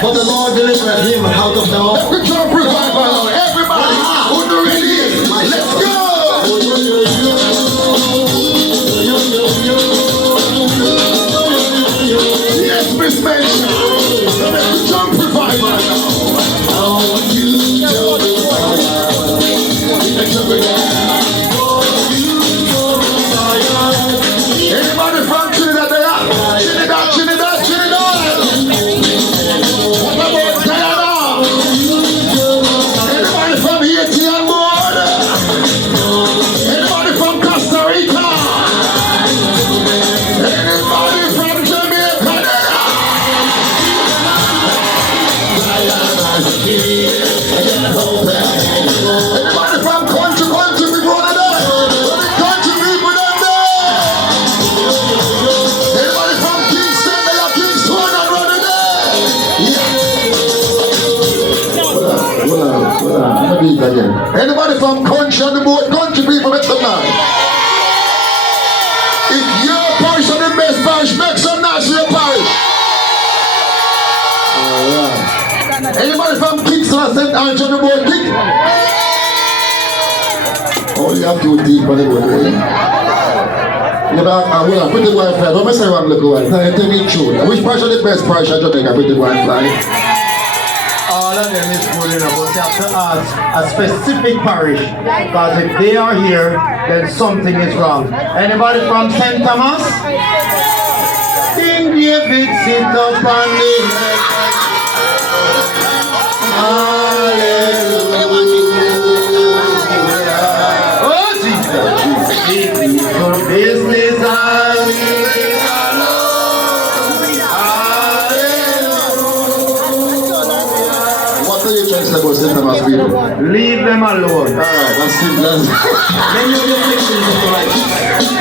But the Lord delivered him out of them all. We jump revival. Everybody, who the release? Let's go. Yes, Miss Mason. We jump revival now. Anybody from Trinidad? Trinidad. What about Guyana? Anybody from Haiti and more? Anybody from Costa Rica? Anybody from Jamaica? Anybody from country, we go to there. Country people them there. Anybody from Kingston, they are Kingston and running there. Anybody from country on the boat, country people make some noise. If your parish are the best parish, make some noise for your parish. Anybody from Kingston or St. Ange on the boat, kick? Oh, you have to deep on the boat. Well, pretty white fly. Don't mess around, look away. Tell me true. Which parish are the best parish at Jamaica, pretty white fly? All of them is good enough, but you have to ask a specific parish. Because if they are here, then something is wrong. Anybody from St. Thomas? King David sit up on the Hallelujah. Oh, Jesus. For business and What are you trying to say about St. Thomas people? leave them alone. Alright, that's simple. Then you reflections of life.